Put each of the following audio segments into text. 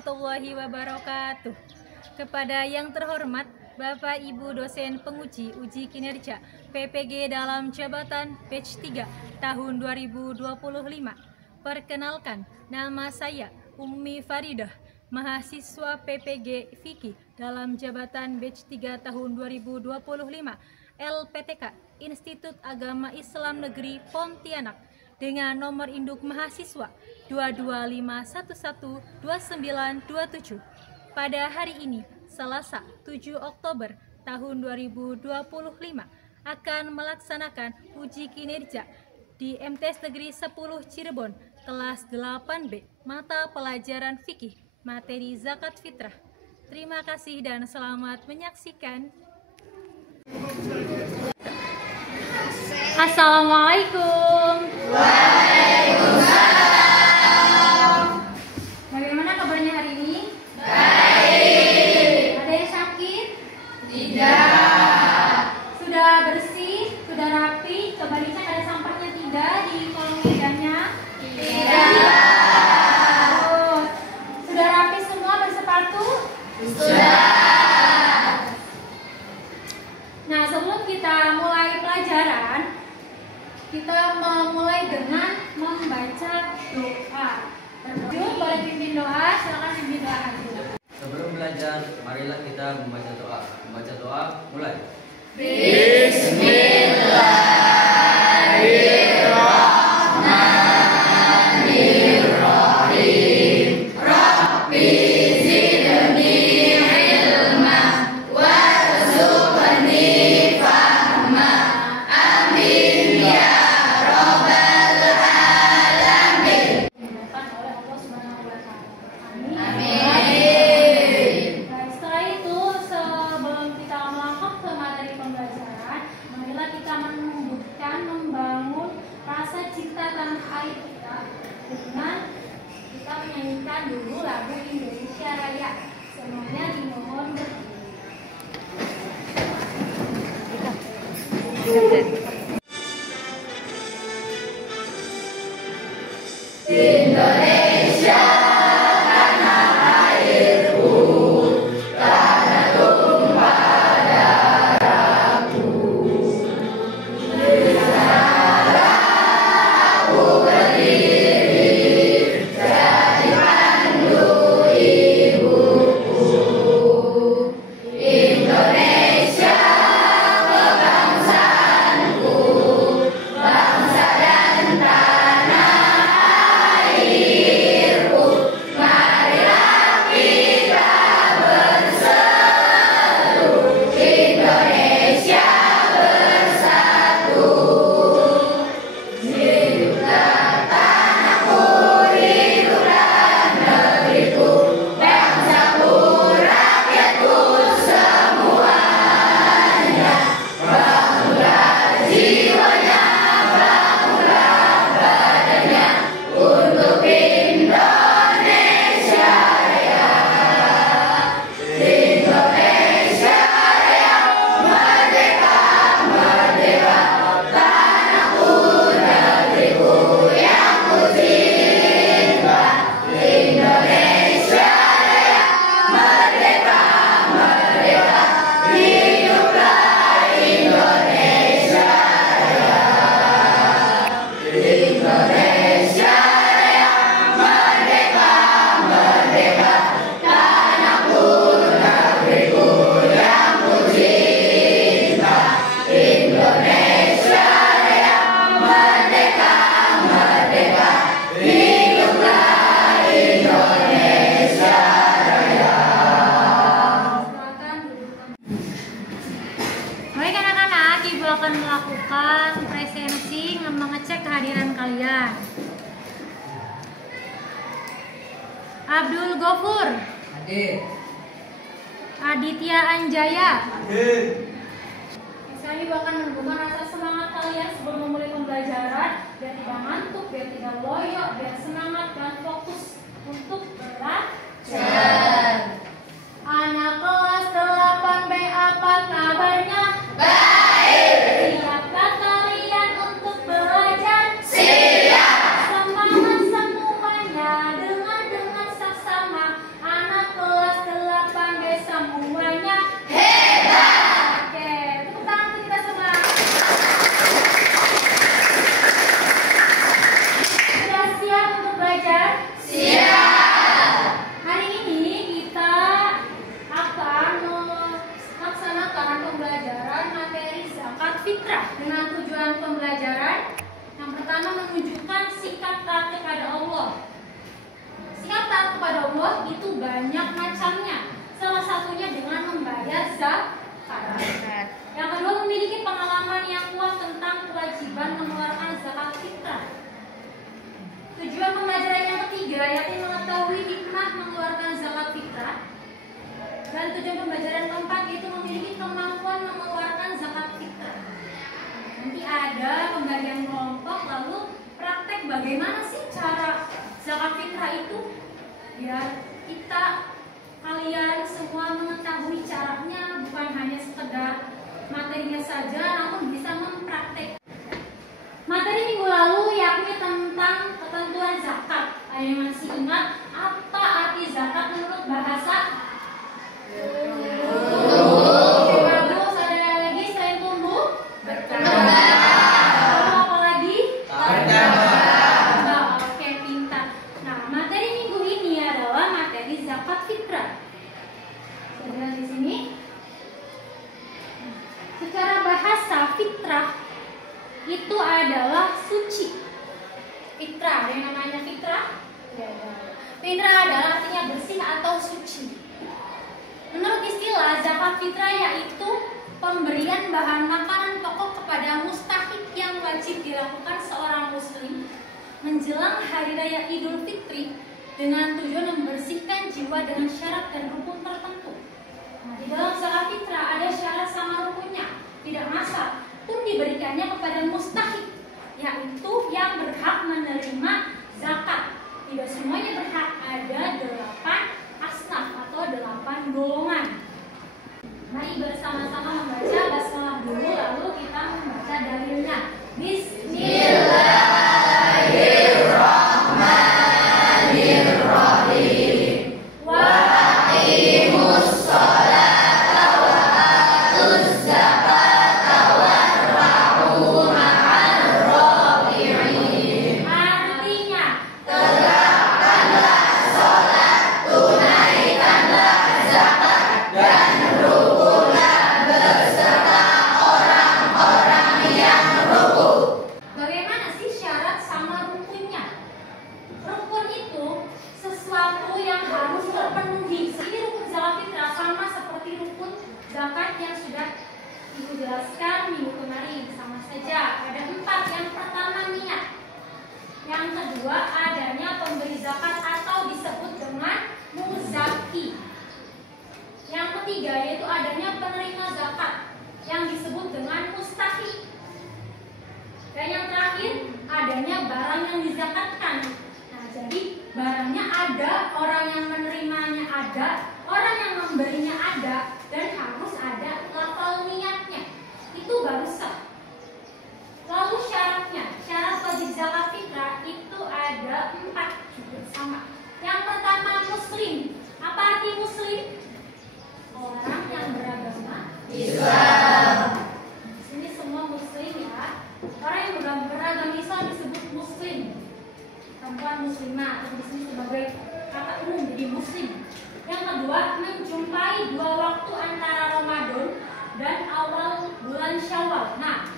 warahmatullahi wabarakatuh. Kepada yang terhormat Bapak Ibu dosen penguji uji kinerja PPG dalam jabatan batch 3 tahun 2025. Perkenalkan, nama saya Ummi Faridah, mahasiswa PPG Fikih dalam jabatan batch 3 tahun 2025 LPTK Institut Agama Islam Negeri Pontianak dengan nomor induk mahasiswa 225112927. Pada hari ini, Selasa 7 Oktober tahun 2025, akan melaksanakan uji kinerja di MTs Negeri 10 Cirebon, kelas 8B, mata pelajaran fikih, materi zakat fitrah. Terima kasih dan selamat menyaksikan. Assalamualaikum. Waalaikumsalam. Bagaimana kabarnya hari ini? Baik. Ada yang sakit? Tidak. Sudah bersih? Sudah rapi? Coba dicek ada sampahnya tidak di kolong mejanya? Tidak. Oh. Sudah rapi semua bersepatu? Sudah. Nah, sebelum kita mulai pelajaran, kita memulai dengan membaca doa. Terlebih boleh pimpin doa, silakan pimpin doa. Sebelum belajar, marilah kita membaca doa. Membaca doa, mulai. Bismillahirrahmanirrahim. Rabbi zidni ilma warzuqni fahma. Amin ya rabbal alamin. Amin. Nah, setelah itu, sebelum kita melangkah ke materi pembelajaran, marilah kita menumbuhkan, membangun rasa cinta tanah air kita dengan kita menyanyikan dulu lagu Indonesia Raya. Semuanya dimohon berdiri. Indonesia tanah airku, tanah tumpah darahku. Di sana aku berdiri, jadi pandu ibuku. Indonesia kebangsaanku, bangsa dan tanah airku. Marilah kita berseru, Indonesia bersatu. Hiduplah tanahku, hiduplah negeriku, bangsaku, rakyatku semuanya. Bangunlah jiwanya, bangunlah badannya untuk Indonesia Raya. Indonesia Raya, merdeka, merdeka, tanahku, negeriku yang ku cinta. Indonesia Raya, merdeka, merdeka, hiduplah Indonesia Raya. Indonesia Raya, merdeka, merdeka, tanahku, negeriku yang ku cinta. Indonesia Raya, merdeka, merdeka, hiduplah Indonesia Raya. Silakan duduk. Baik anak-anak, Ibu akan melakukan presensi mengecek kehadiran kalian. Abdul Gofur, Hadir. Aditya Anjaya. Hadir. Kami akan menumbuhkan rasa semangat kalian sebelum memulai pembelajaran, biar tidak ngantuk, biar tidak loyo, biar semangat dan fokus untuk belajar. Anak kelas 8B, apa kabarnya? Baik. Siapkah kalian untuk belajar? Siap. Semangat semuanya dengan saksama. Allah itu banyak macamnya. Salah satunya dengan membayar zakat. Yang kedua, memiliki pengalaman yang kuat tentang kewajiban mengeluarkan zakat fitrah. Tujuan pembelajaran yang ketiga yakni mengetahui hikmah mengeluarkan zakat fitrah. Dan tujuan pembelajaran keempat yaitu memiliki kemampuan mengeluarkan zakat fitrah. Nanti ada pembagian kelompok, lalu praktek bagaimana sih cara zakat fitrah itu, biar kalian semua mengetahui caranya, bukan hanya sekedar materinya saja, namun bisa mempraktek. Materi minggu lalu yakni tentang ketentuan zakat. Ada yang masih ingat apa arti zakat menurut bahasa? Oke, bagus. Ada lagi selain tumbuh? Berkembang. Apa lagi? Berkembang. Oke, pintar. Nah, materi minggu ini adalah materi zakat fitrah. Sudah di sini. Secara bahasa fitrah itu adalah suci. Fitrah, ada yang namanya fitrah? Fitrah adalah artinya bersih atau suci. Menurut istilah, zakat fitrah yaitu pemberian bahan makanan pokok kepada mustahik yang wajib dilakukan seorang muslim menjelang hari raya Idul Fitri dengan tujuan membersihkan jiwa dengan syarat dan rukun tertentu. Nah, di dalam zakat fitrah ada syarat sama rukunnya. Tidak masalah pun diberikannya kepada mustahik, yaitu yang berhak menerima zakat. Tidak semuanya berhak, ada 8 asnaf atau 8 golongan. Mari bersama-sama membaca basmalah dulu, lalu kita membaca dalilnya. Bismillahirrahmanirrahim. Wa aqimus sholata wa atuz zakata warra'u ma'ar rabi'in. Artinya, tegakkanlah sholat, tunaikanlah zakat, dan rukunlah beserta orang-orang yang rukun. Bagaimana sih syarat sama rukunnya? Rukun itu sesuatu yang harus terpenuhi. Ini rukun zakat fitrah sama seperti rukun zakat yang sudah Ibu jelaskan minggu kemarin, sama saja. Ada 4. Yang pertama niat. Yang kedua adanya pemberi zakat atau disebut dengan muzaki. Yang ketiga yaitu adanya penerima zakat yang disebut dengan mustahik. Dan yang terakhir adanya barang yang dizakatkan. Nah, jadi barangnya ada, orang yang menerimanya ada, orang yang memberinya ada, dan harus ada lafal niatnya. Itu baru sah. Lalu syaratnya, syarat wajib zakat fitrah itu ada 4 juga sama. Yang pertama muslim. Apa arti muslim? Orang yang beragama Islam. Di sini semua muslim ya. Orang yang beragama Islam disebut muslim. Perempuan muslimah, atau di sini sebagai kata umum jadi muslim. Yang kedua, menjumpai 2 waktu antara Ramadan dan awal bulan Syawal. Nah,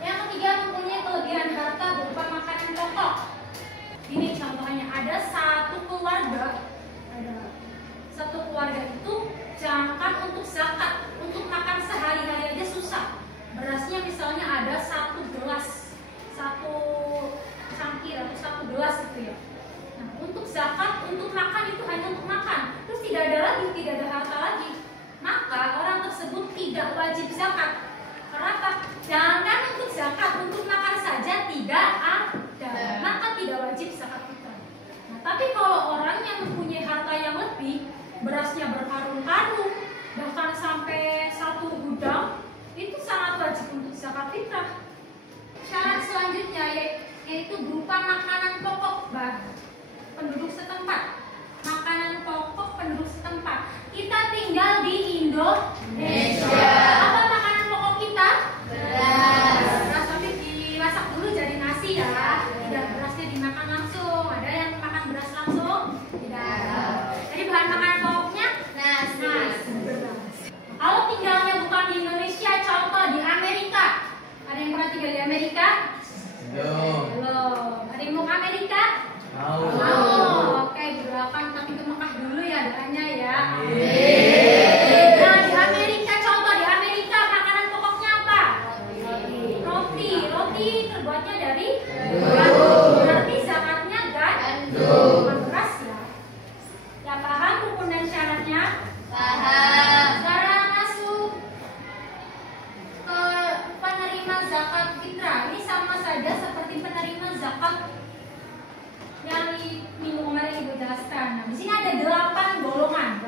yang ketiga mempunyai kelebihan harta berupa makanan pokok. Ini contohnya, ada satu keluarga itu jangan untuk zakat, untuk makan sehari-hari aja susah. Berasnya misalnya ada 1 gelas, 1 cangkir atau 1 gelas gitu ya. Nah, untuk zakat, untuk makan itu hanya untuk makan. Terus tidak ada harta lagi. Maka orang tersebut tidak wajib zakat. Kenapa? Jangan untuk zakat, untuk makan saja tidak ada. Maka tidak wajib zakat fitrah. Nah, tapi kalau orang yang mempunyai harta yang lebih, berasnya berkarung-karung, bahkan sampai 1 gudang, itu sangat wajib untuk zakat fitrah. Syarat selanjutnya yaitu berupa makanan pokok penduduk setempat. Makanan pokok penduduk setempat. Kita tinggal di Indonesia. Apa makanan pokok kita? Beras. Tapi dimasak dulu jadi nasi ya. Tidak berasnya dimakan langsung. Ada yang makan beras langsung? Tidak. Jadi bahan makanan pokoknya nasi. Kalau tinggalnya bukan di Indonesia, contoh di Amerika. Ada yang pernah tinggal di Amerika? Belum. Ada yang mau ke Amerika? Mau. Oke, dijelaskan. Nah, di sini ada 8 golongan.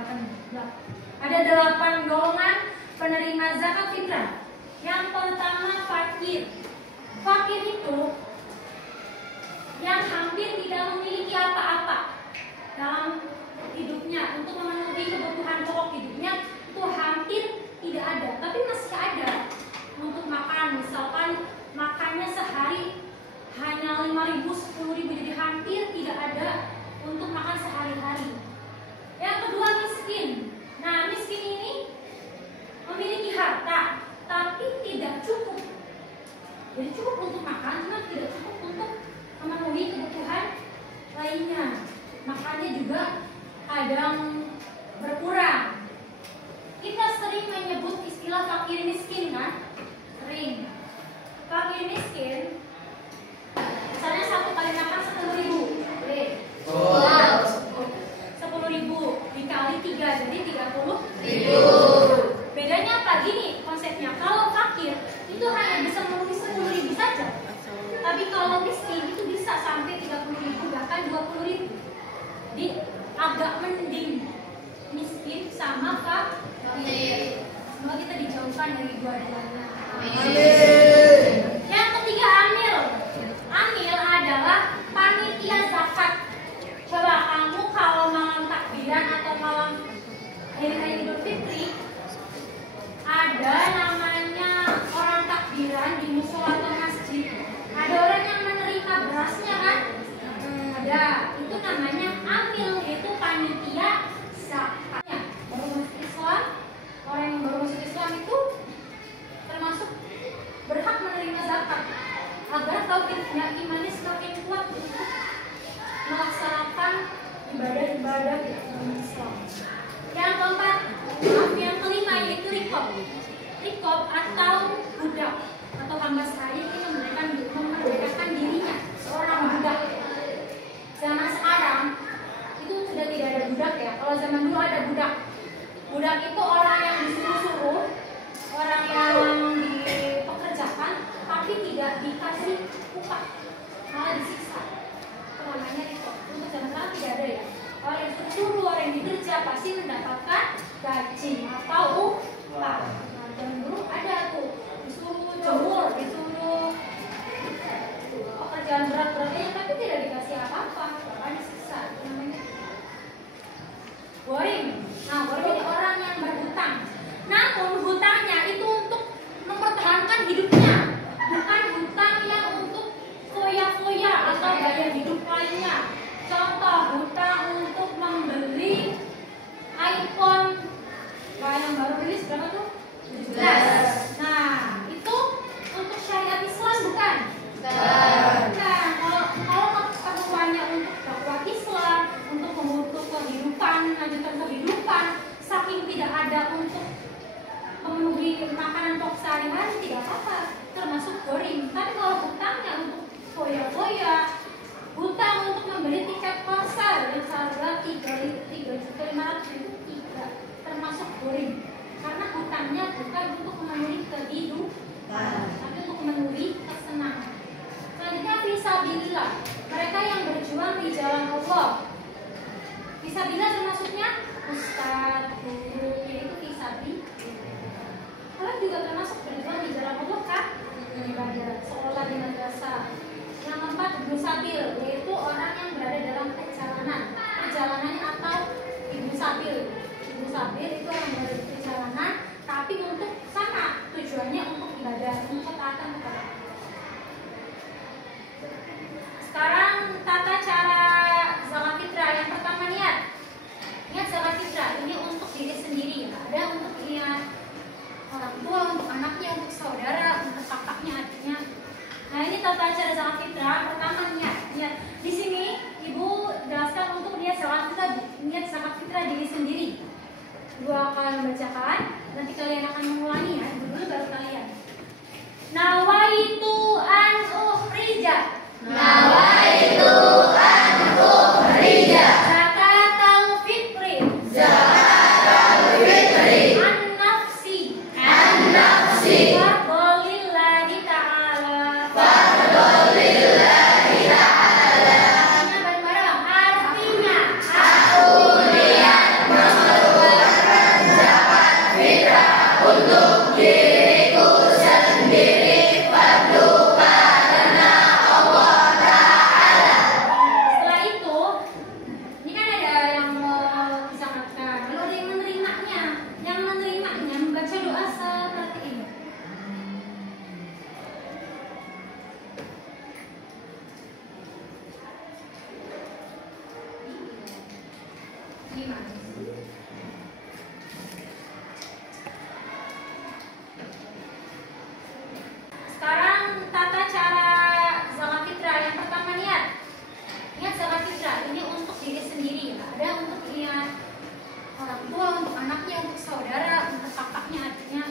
Ada 8 golongan penerima zakat fitrah. Yang pertama fakir. Fakir itu yang hampir tidak memiliki apa-apa dalam hidupnya untuk memenuhi kebutuhan pokok hidupnya, itu hampir tidak ada, tapi masih ada untuk makan. Misalkan makannya sehari hanya 5.000, 10.000, jadi hampir tidak ada untuk makan sehari-hari. Yang kedua miskin. Nah, miskin ini memiliki harta tapi tidak cukup. Jadi cukup untuk makan, cuma tidak cukup untuk memenuhi kebutuhan lainnya. Makannya juga kadang berkurang. Kita sering menyebut istilah fakir miskin, kan? Sering. Fakir miskin, misalnya satu kali makan 10.000, boleh? 10.000 dikali 3 jadi 30.000. Bedanya apa? Gini konsepnya. Kalau fakir itu hanya bisa memenuhi 10.000 saja. Tapi kalau miskin itu bisa sampai 30.000 bahkan 20.000. Jadi agak mending miskin sama fakir. Semoga kita dijauhkan dari dua-duanya. Yang ketiga amil. Amil adalah panitia zakat. Coba kamu kalau malam takbiran atau malam hari raya Idul Fitri, ada namanya orang takbiran di musola atau masjid. Ada orang yang menerima berasnya, kan? Ada. Itu namanya amil, yaitu panitia zakat. Baru masuk Islam, orang yang baru masuk Islam itu termasuk berhak menerima zakat agar tauhidnya, imannya semakin kuat untuk melaksanakan ibadah-ibadah di dalam Islam. Yang keempat, yang kelima yaitu rikob. Rikob atau budak atau hamba sahaya ini memerdekakan dirinya, seorang budak. Zaman sekarang itu sudah tidak ada budak ya. Kalau zaman dulu ada budak. Budak itu orang yang disuruh-suruh, orang yang dipekerjakan, tapi tidak dikasih upah, malah disiksa. Namanya rikob. Untuk zaman sekarang tidak ada ya. Orang yang disuruh, orang yang bekerja pasti mendapatkan gaji atau upah. Nah, zaman dulu ada tuh disuruh jemur, disuruh pekerjaan berat-beratnya, tapi tidak dikasih apa-apa, bahkan disiksa. Namanya boring. Nah, boring ini orang yang berhutang. Namun hutangnya itu untuk mempertahankan hidupnya, bukan hutang yang untuk foya-foya atau gaya hidup lainnya. Contoh, hutang untuk membeli iPhone yang baru rilis berapa tuh? 17. Nah, itu untuk syariat Islam bukan? Bukan. Kalau keperluannya untuk dakwah Islam, untuk membentuk kehidupan, lanjutan kehidupan, saking tidak ada untuk memenuhi makanan pokok sehari-hari, tidak apa-apa, termasuk boring. Tapi kalau hutangnya untuk foya-foya, hutang untuk membeli tiket konser yang seharga 3.500.000 tidak termasuk boring, karena hutangnya bukan untuk memenuhi kehidupan, tapi untuk memenuhi kesenangan. Selanjutnya fisabilillah, mereka yang berjuang di jalan Allah. Fisabilillah termasuknya ustaz, guru, yaitu fisabilillah. Kalian juga termasuk berjuang di jalan Allah, kan? Ibadah, sekolah di madrasah. Yang keempat, ibnu sabil, yaitu orang yang berada dalam perjalanan atau ibnu sabil. Ibnu sabil itu orang yang berada di perjalanan, tapi untuk sama tujuannya untuk ibadah, untuk ketaatan kepada Allah. Sekarang tata cara zakat fitrah. Yang pertama niat zakat fitrah ini untuk diri sendiri, ada untuk niat orang tua, untuk anaknya, untuk saudara, untuk kakaknya, adiknya. Nah, ini tata cara zakat fitrah. Pertama niat. Di sini Ibu jelaskan untuk niat zakat fitrah diri sendiri. Ibu akan membacakan, nanti kalian akan mengulangi ya. Ibu dulu baru kalian. Nawaitu an ukhrija. Nawaitu an ukhrija. Zakatal fitri. Zakatal fitri. An nafsi. An nafsi. Fardolillahi ta'ala. Fardolillahi ta'ala. Artinya bareng-bareng. Artinya Sekarang tata cara zakat fitrah. Yang pertama niat zakat fitrah ini untuk diri sendiri ya. Ada untuk orang tua, untuk anaknya, untuk saudara, untuk kakaknya, adiknya.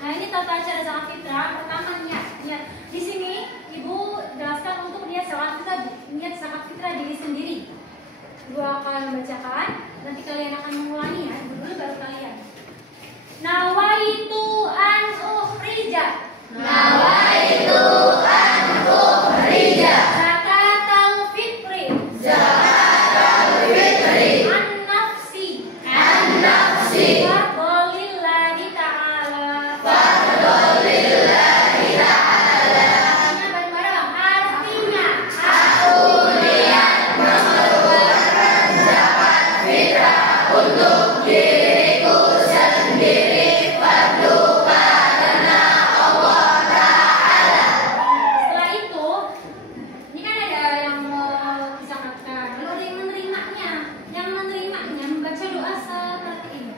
Nah ini tata cara zakat fitrah. Pertama niat. Di sini ibu jelaskan untuk niat zakat fitrah diri sendiri. Ibu akan membacakan, nanti kalian akan mengulangi ya. Ibu dulu baru kalian. Nawaitu an ukhrija. Nawaitu an ukhrija Zakatal fitri. zakatal fitri An nafsi. an nafsi Fardholillahi ta'ala. fardholillahi ta'ala. Artinya bareng-bareng. Artinya Aku niat mengeluarkan zakat fitrah untuk diriku sendiri fardu karena Allah Ta'ala. setelah itu, ini kan ada yang mau dizakatkan, lalu ada yang menerimanya. Yang menerimanya membaca doa seperti ini.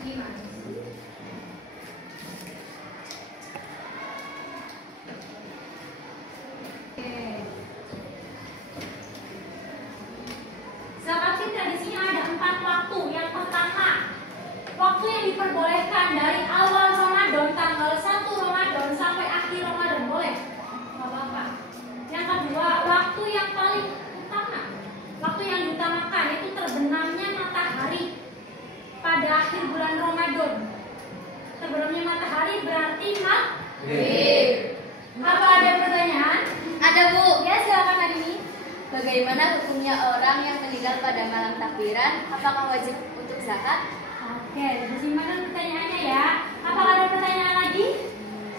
Gimana? Oke. Zakat fitrah di sini ada 4 waktu. Yang pertama, waktu yang diperbolehkan dari awal Ramadan tanggal 1 Ramadan sampai akhir Ramadan, boleh? Nggak apa-apa. Yang kedua, waktu yang paling utama, waktu yang diutamakan itu terbenamnya matahari pada akhir bulan Ramadan. Terbenamnya matahari berarti maghrib. Apa ada pertanyaan? Ada, Bu. Ya silakan Adini. Bagaimana hukumnya orang yang meninggal pada malam takbiran? Apakah wajib untuk zakat? Oke, disimpan pertanyaannya ya. Apakah ada pertanyaan lagi?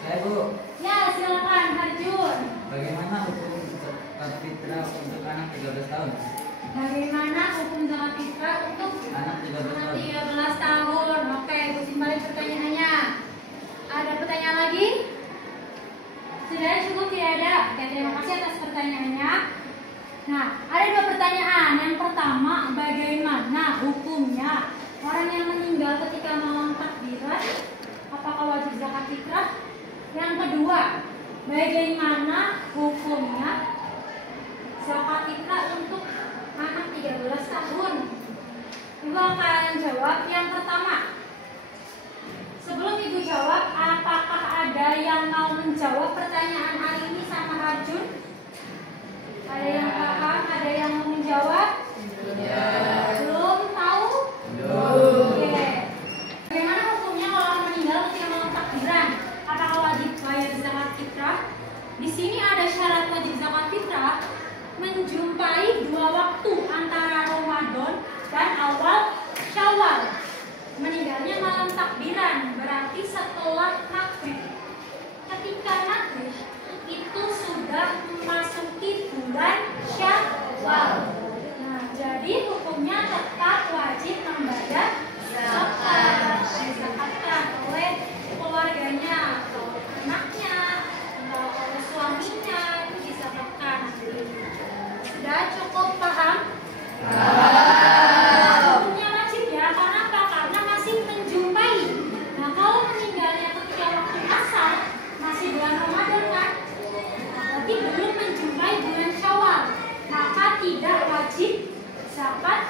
Saya Bu, Ya, silakan Harjun. bagaimana hukum zakat fitrah untuk anak 13 tahun? Bagaimana hukum zakat fitrah untuk Anak 13 anak tahun. 13 tahun? Oke, disimpan pertanyaannya. Ada pertanyaan lagi? Sudah cukup tidak ada? Oke, terima kasih atas pertanyaannya. Nah, ada 2 pertanyaan. Yang pertama, bagaimana hukumnya orang yang meninggal ketika malam takbiran? Apakah wajib zakat fitrah? Yang kedua, bagaimana hukumnya zakat fitrah untuk anak 13 tahun? Ibu akan jawab yang pertama. Sebelum Ibu jawab, apakah ada yang mau menjawab pertanyaan hari ini sama Arjun? Ada yang paham? Ada yang mau menjawab? Belum tahu? Oke. Bagaimana hukumnya kalau orang meninggal ketika malam takbiran? Apakah wajib bayar zakat fitrah? Di sini ada syarat wajib zakat fitrah menjumpai 2 waktu antara Ramadan dan awal Syawal. Meninggalnya malam takbiran berarti setelah maghrib. Ketika maghrib itu sudah memasuki bulan Syawal. Nah, jadi hukumnya tetap wajib membayar zakat. Dizakatkan oleh keluarganya, atau anaknya, atau oleh suaminya, itu dizakatkan. Sudah cukup paham? Hukumnya wajib ya, karena apa? Karena masih menjumpai. Nah, kalau meninggalnya ketika waktu asar, masih bulan Ramadan kan? Berarti belum menjumpai bulan Syawal, maka tidak wajib zakat.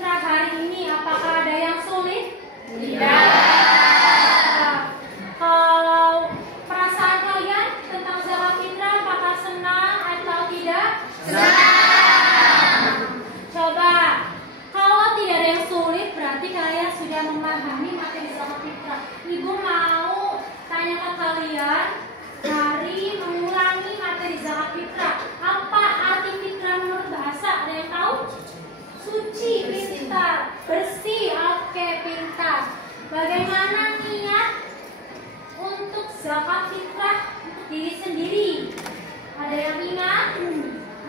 fitrah hari ini apakah ada yang sulit? Kalau perasaan kalian tentang zakat fitrah apakah senang atau tidak? Coba, kalau tidak ada yang sulit berarti kalian sudah memahami materi zakat fitrah. Ibu mau tanya ke kalian, mari mengulangi materi zakat fitrah. Apa arti fitrah menurut bahasa? Ada yang tahu? Suci, pintar, bersih. Oke, pintar. Bagaimana niat untuk zakat fitrah untuk diri sendiri? Ada yang ingat?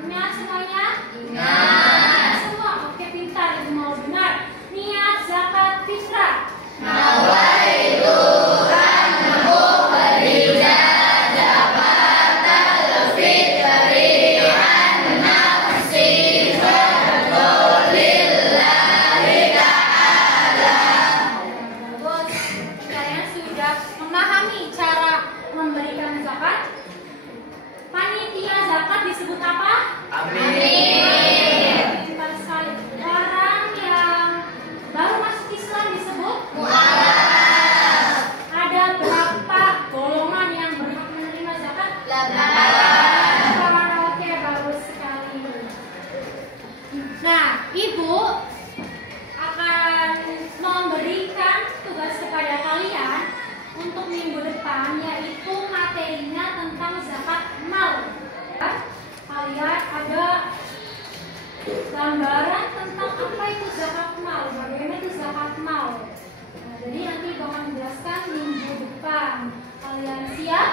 Ingat semuanya? Ingat semua. Oke, pintar. Ibu mau dengar. Niat zakat fitrah. Kalian sudah memahami cara memberikan zakat. Panitia zakat disebut apa? Amin. Pintar sekali. Orang yang baru masuk Islam disebut mu'alaf. Ada berapa golongan yang berhak menerima zakat? 8. Oke, bagus sekali. Nah, Ibu akan memberikan tugas kepada kalian untuk minggu depan, yaitu materinya tentang zakat mal. Kalian ada gambaran tentang apa itu zakat mal, bagaimana itu zakat mal. Nah, jadi nanti Ibu akan menjelaskan minggu depan. Kalian siap?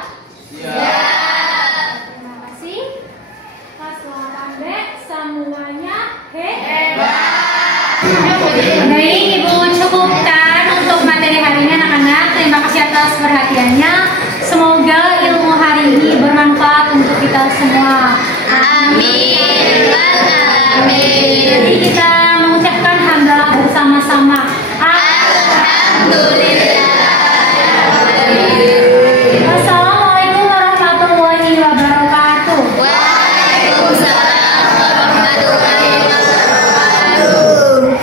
Siap. Terima kasih. Kelas 8B semuanya hebat. Baik, Ibu cukupkan untuk materi hari ini anak-anak. Terima kasih atas perhatiannya. Semoga ilmu hari ini bermanfaat untuk kita semua. Amin. Amin. Jadi kita mengucapkan hamdalah bersama-sama. Alhamdulillah. Wassalamualaikum warahmatullahi wabarakatuh. Waalaikumsalam warahmatullahi wabarakatuh.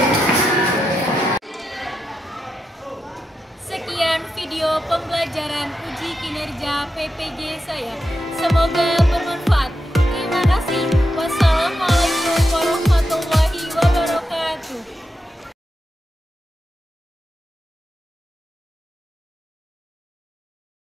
Sekian video pembelajaran uji kinerja PPG saya. Semoga bermanfaat. Terima kasih. Wassalamualaikum warahmatullahi wabarakatuh.